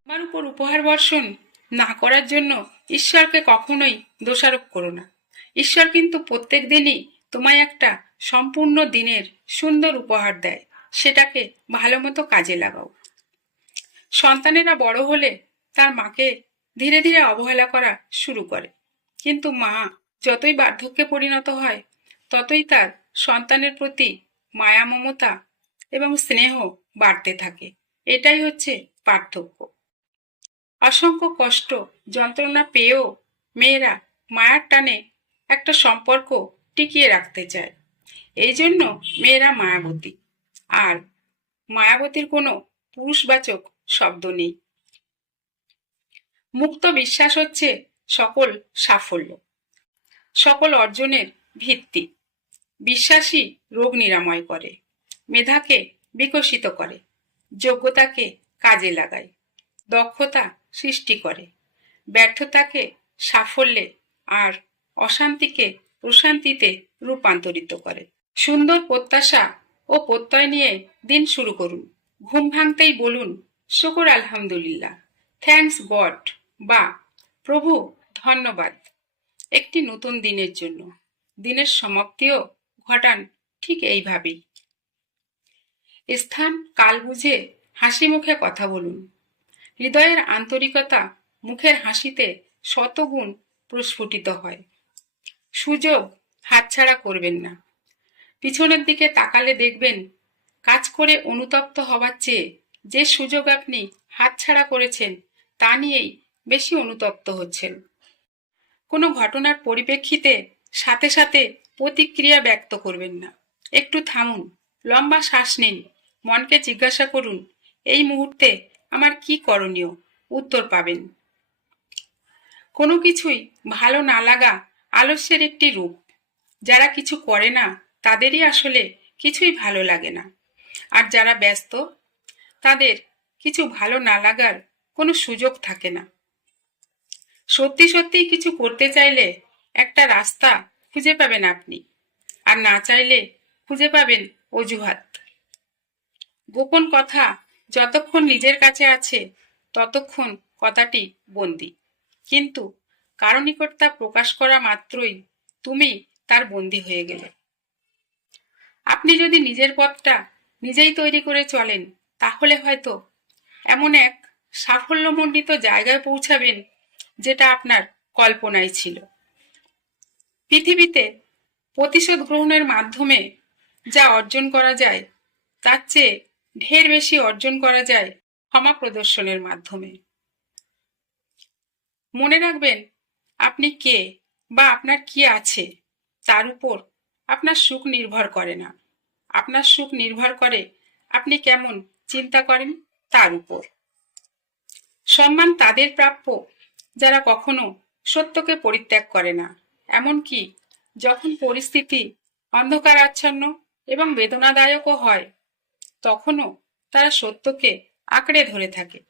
তোমার উপর উপহার বর্ষণ না করার জন্য ঈশ্বরকে কখনোই দোষারোপ করো না। ঈশ্বর কিন্তু প্রত্যেক দিনই তোমায় একটা সম্পূর্ণ দিনের সুন্দর উপহার দেয়, সেটাকে ভালো মতো কাজে লাগাও। সন্তানেরা বড় হলে তার মাকে ধীরে ধীরে অবহেলা করা শুরু করে, কিন্তু মা যতই বার্ধক্যে পরিণত হয় ততই তার সন্তানের প্রতি মায়া, মমতা এবং স্নেহ বাড়তে থাকে। এটাই হচ্ছে পার্থক্য। অসংখ্য কষ্ট, যন্ত্রণা পেয়েও মেয়েরা মায়ার টানে একটা সম্পর্ক টিকিয়ে রাখতে চায়। এই জন্য মেয়েরা মায়াবতী। আর মায়াবতীর কোনো পুরুষবাচক শব্দ নেই। মুক্ত বিশ্বাস হচ্ছে সকল সাফল্য, সকল অর্জনের ভিত্তি। বিশ্বাসী রোগ নিরাময় করে, মেধাকে বিকশিত করে, যোগ্যতাকে কাজে লাগায়, দক্ষতা সৃষ্টি করে, ব্যর্থতাকে সাফল্যে আর অশান্তিকে প্রশান্তিতে রূপান্তরিত করে। সুন্দর প্রত্যাশা ও প্রত্যয় নিয়ে দিন শুরু করুন। ঘুম ভাঙতেই বলুন, শুকর আলহামদুলিল্লাহ, থ্যাঙ্কস গড, বা প্রভু ধন্যবাদ, একটি নতুন দিনের জন্য। দিনের সমাপ্তিও ঘটান ঠিক এইভাবেই। স্থান কাল বুঝে হাসি মুখে কথা বলুন। হৃদয়ের আন্তরিকতা মুখের হাসিতে শতগুণ প্রস্ফুটিত হয়। সুযোগ হাতছাড়া করবেন না। পিছনের দিকে তাকালে দেখবেন, কাজ করে অনুতপ্ত হওয়ার চেয়ে যে সুযোগ আপনি হাতছাড়া করেছেন তা নিয়েই বেশি অনুতপ্ত হচ্ছেন। কোনো ঘটনার পরিপ্রেক্ষিতে সাথে সাথে প্রতিক্রিয়া ব্যক্ত করবেন না। একটু থামুন, লম্বা শ্বাস নিন, মনকে জিজ্ঞাসা করুন, এই মুহূর্তে আমার কি করণীয়? উত্তর পাবেন। কোনো কিছুই ভালো না লাগা আলস্যের একটি রূপ। যারা কিছু করে না তাদেরই আসলে কিছুই ভালো লাগে না। আর যারা ব্যস্ত তাদের কিছু ভালো না লাগার কোনো সুযোগ থাকে না। সত্যি সত্যিই কিছু করতে চাইলে একটা রাস্তা খুঁজে পাবেন আপনি, আর না চাইলে খুঁজে পাবেন অজুহাত। গোপন কথা যতক্ষণ নিজের কাছে আছে ততক্ষণ কথাটি বন্দি, কিন্তু কারো নিকট তা প্রকাশ করা মাত্রই তুমি তার বন্দী হয়ে গেলে। আপনি যদি নিজের পথটা নিজেই তৈরি করে চলেন তাহলে হয়তো এমন এক সাফল্যমণ্ডিত জায়গায় পৌঁছাবেন যেটা আপনার কল্পনায় ছিল। পৃথিবীতে প্রতিশোধ গ্রহণের মাধ্যমে যা অর্জন করা যায় তার চেয়ে ঢের বেশি অর্জন করা যায় ক্ষমা প্রদর্শনের মাধ্যমে। মনে রাখবেন, আপনি কে বা আপনার কি আছে তার উপর আপনার সুখ নির্ভর করে না। আপনার সুখ নির্ভর করে আপনি কেমন চিন্তা করেন তার উপর। সম্মান তাদের প্রাপ্য যারা কখনো সত্যকে পরিত্যাগ করে না, এমনকি যখন পরিস্থিতি অন্ধকারাচ্ছন্ন এবং বেদনাদায়কও হয় তখনও তারা সত্যকে আঁকড়ে ধরে থাকে।